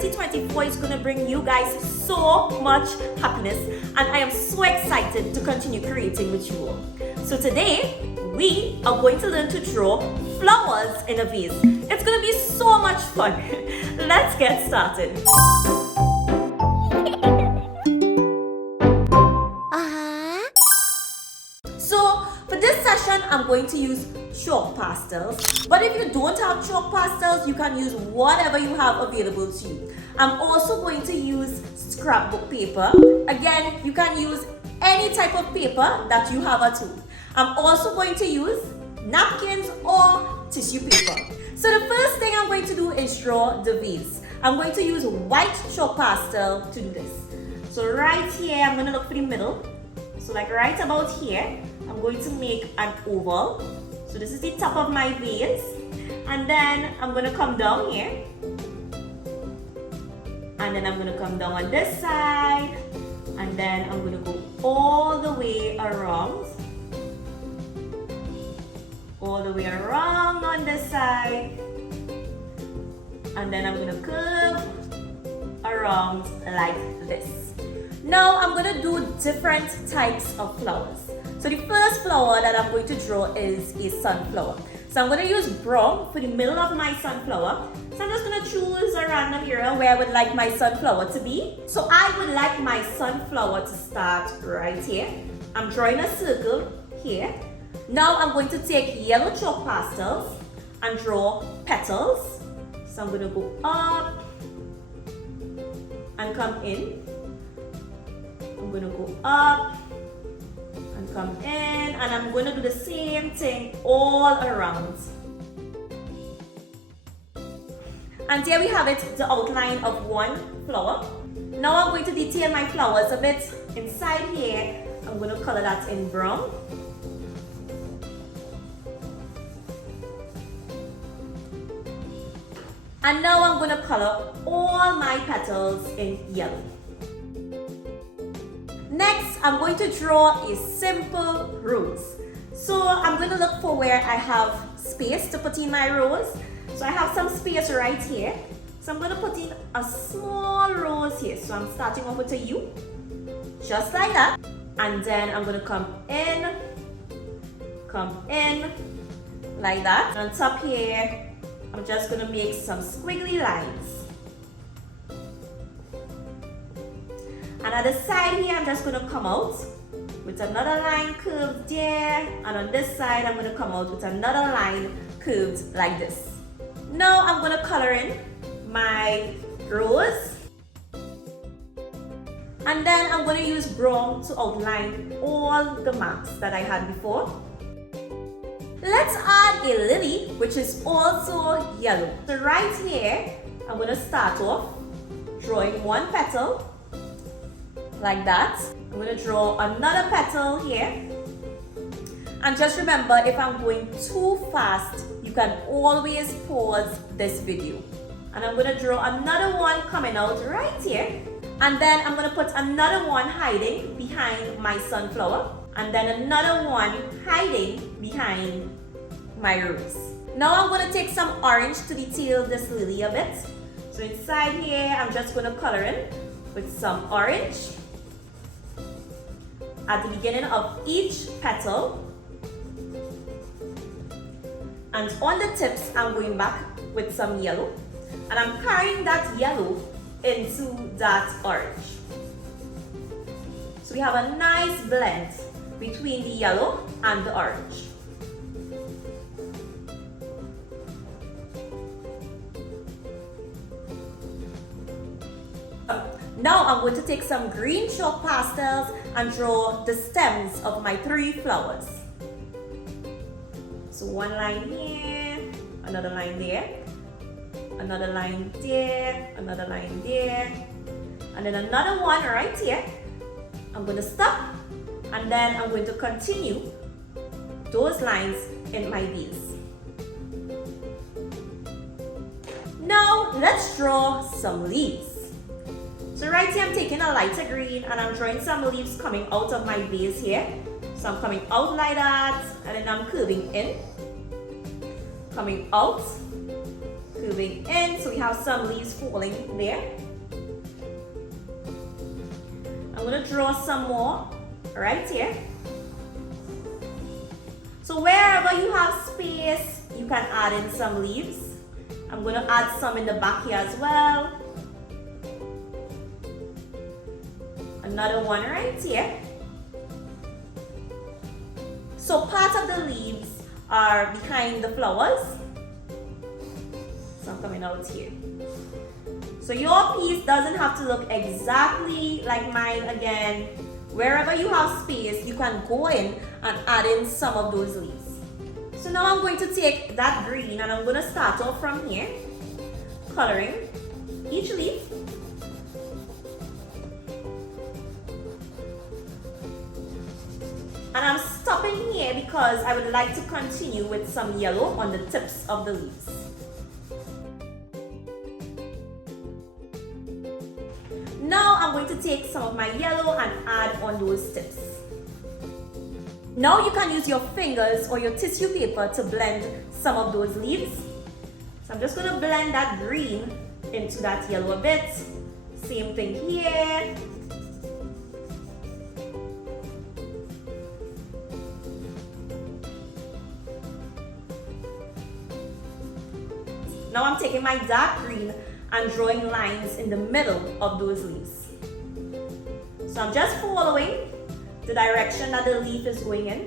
2024 is going to bring you guys so much happiness, and I am so excited to continue creating with you all. So today, we are going to learn to draw flowers in a vase. It's going to be so much fun. Let's get started. So for this session, I'm going to use chalk pastels. But if you don't have chalk pastels, you can use whatever you have available to you. I'm also going to use scrapbook paper. Again, you can use any type of paper that you have at home. I'm also going to use napkins or tissue paper. So the first thing I'm going to do is draw the vase. I'm going to use white chalk pastel to do this. So right here, I'm going to look for the middle. So like right about here, I'm going to make an oval. So this is the top of my vase. And then I'm going to come down here. And then I'm going to come down on this side. And then I'm going to go all the way around. All the way around on this side. And then I'm going to curve around like this. Now I'm going to do different types of flowers. So the first flower that I'm going to draw is a sunflower. So I'm going to use brown for the middle of my sunflower. So I'm just going to choose a random area where I would like my sunflower to be. So I would like my sunflower to start right here. I'm drawing a circle here. Now I'm going to take yellow chalk pastels and draw petals. So I'm going to go up and come in. I'm going to go up and come in, and I'm going to do the same thing all around. And there we have it, the outline of one flower. Now I'm going to detail my flowers a bit. Inside here, I'm going to color that in brown. And now I'm going to color all my petals in yellow. Next, I'm going to draw a simple rose. So I'm going to look for where I have space to put in my rose. So I have some space right here. So I'm going to put in a small rose here. So I'm starting off with a U, just like that. And then I'm going to come in like that. And on top here, I'm just going to make some squiggly lines. And at the side here, I'm just going to come out with another line curved there. And on this side, I'm going to come out with another line curved like this. Now I'm going to color in my rose. And then I'm going to use brown to outline all the marks that I had before. Let's add a lily, which is also yellow. So right here, I'm going to start off drawing one petal. Like that. I'm going to draw another petal here. And just remember, if I'm going too fast, you can always pause this video. And I'm going to draw another one coming out right here. And then I'm going to put another one hiding behind my sunflower. And then another one hiding behind my rose. Now I'm going to take some orange to detail this lily a bit. So inside here, I'm just going to color in with some orange at the beginning of each petal, and on the tips I'm going back with some yellow, and I'm carrying that yellow into that orange. So we have a nice blend between the yellow and the orange. Now I'm going to take some green chalk pastels and draw the stems of my three flowers. So one line here, another line there, another line there, another line there, and then another one right here. I'm going to stop, and then I'm going to continue those lines in my vase. Now let's draw some leaves. So right here I'm taking a lighter green and I'm drawing some leaves coming out of my vase here. So I'm coming out like that, and then I'm curving in, coming out, curving in, so we have some leaves falling there. I'm going to draw some more right here. So wherever you have space, you can add in some leaves. I'm going to add some in the back here as well. Another one right here. So part of the leaves are behind the flowers. So I'm coming out here. So your piece doesn't have to look exactly like mine again. Wherever you have space, you can go in and add in some of those leaves. So now I'm going to take that green and I'm going to start off from here, coloring each leaf. And I'm stopping here because I would like to continue with some yellow on the tips of the leaves. Now I'm going to take some of my yellow and add on those tips. Now you can use your fingers or your tissue paper to blend some of those leaves. So I'm just going to blend that green into that yellow a bit. Same thing here. Now I'm taking my dark green and drawing lines in the middle of those leaves. So I'm just following the direction that the leaf is going in.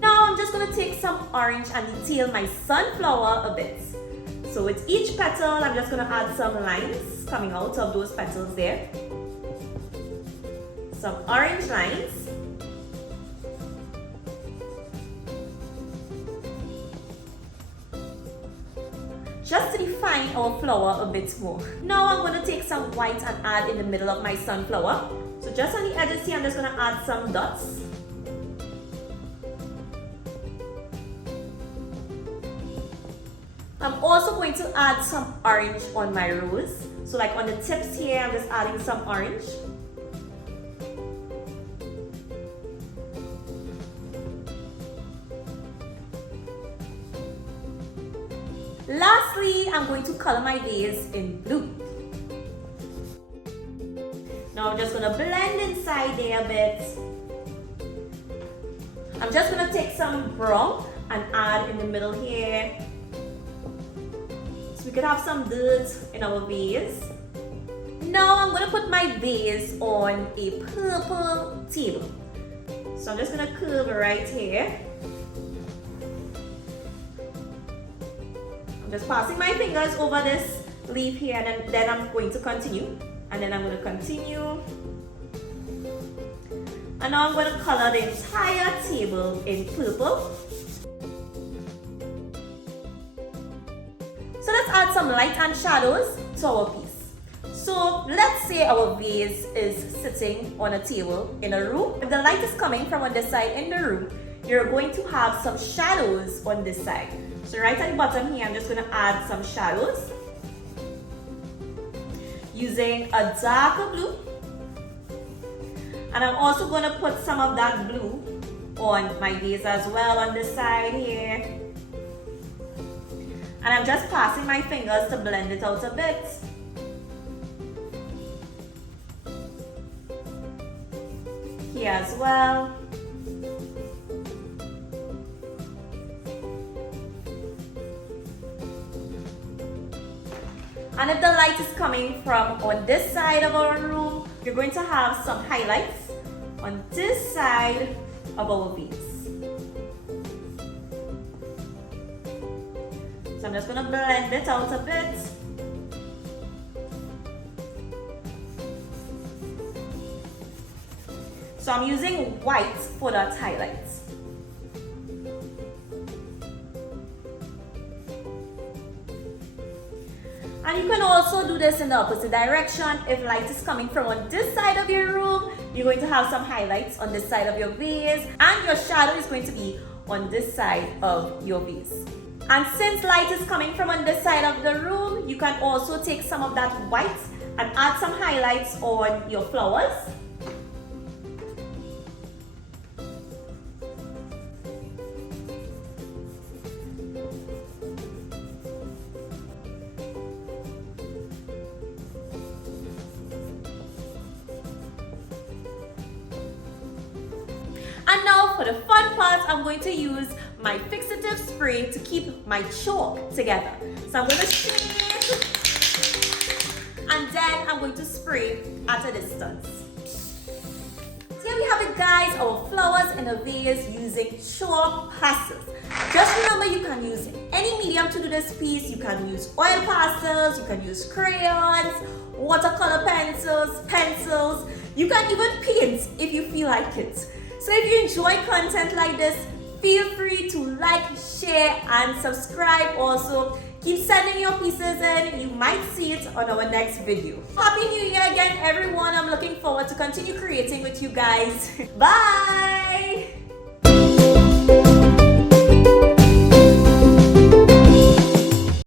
Now I'm just going to take some orange and detail my sunflower a bit. So with each petal, I'm just going to add some lines coming out of those petals there. Some orange lines. Just to define our flower a bit more. Now I'm going to take some white and add in the middle of my sunflower. So just on the edges here, I'm just going to add some dots. I'm also going to add some orange on my rose. So like on the tips here, I'm just adding some orange. Lastly, I'm going to color my vase in blue. Now I'm just going to blend inside there a bit. I'm just going to take some brown and add in the middle here. So we could have some dirt in our vase. Now I'm going to put my vase on a purple table. So I'm just going to curve right here. I'm just passing my fingers over this leaf here, and then I'm going to continue. And then I'm going to continue. And now I'm going to color the entire table in purple. So let's add some light and shadows to our piece. So let's say our vase is sitting on a table in a room. If the light is coming from on this side in the room, you're going to have some shadows on this side. So right at the bottom here, I'm just going to add some shadows using a darker blue. And I'm also going to put some of that blue on my vase as well on this side here. And I'm just passing my fingers to blend it out a bit. Here as well. And if the light is coming from on this side of our room, you're going to have some highlights on this side of our vase. So I'm just going to blend it out a bit. So I'm using white for that highlight. And you can also do this in the opposite direction. If light is coming from on this side of your room, you're going to have some highlights on this side of your vase, and your shadow is going to be on this side of your vase. And since light is coming from on this side of the room, you can also take some of that white and add some highlights on your flowers. And now for the fun part, I'm going to use my fixative spray to keep my chalk together. So I'm going to shake, and then I'm going to spray at a distance. So here we have it, guys, our flowers in a vase using chalk pastels. Just remember, you can use any medium to do this piece. You can use oil pastels, you can use crayons, watercolor pencils. You can even paint if you feel like it. So if you enjoy content like this, feel free to like, share, and subscribe. Also, keep sending your pieces in. You might see it on our next video. Happy New Year again, everyone. I'm looking forward to continue creating with you guys. Bye!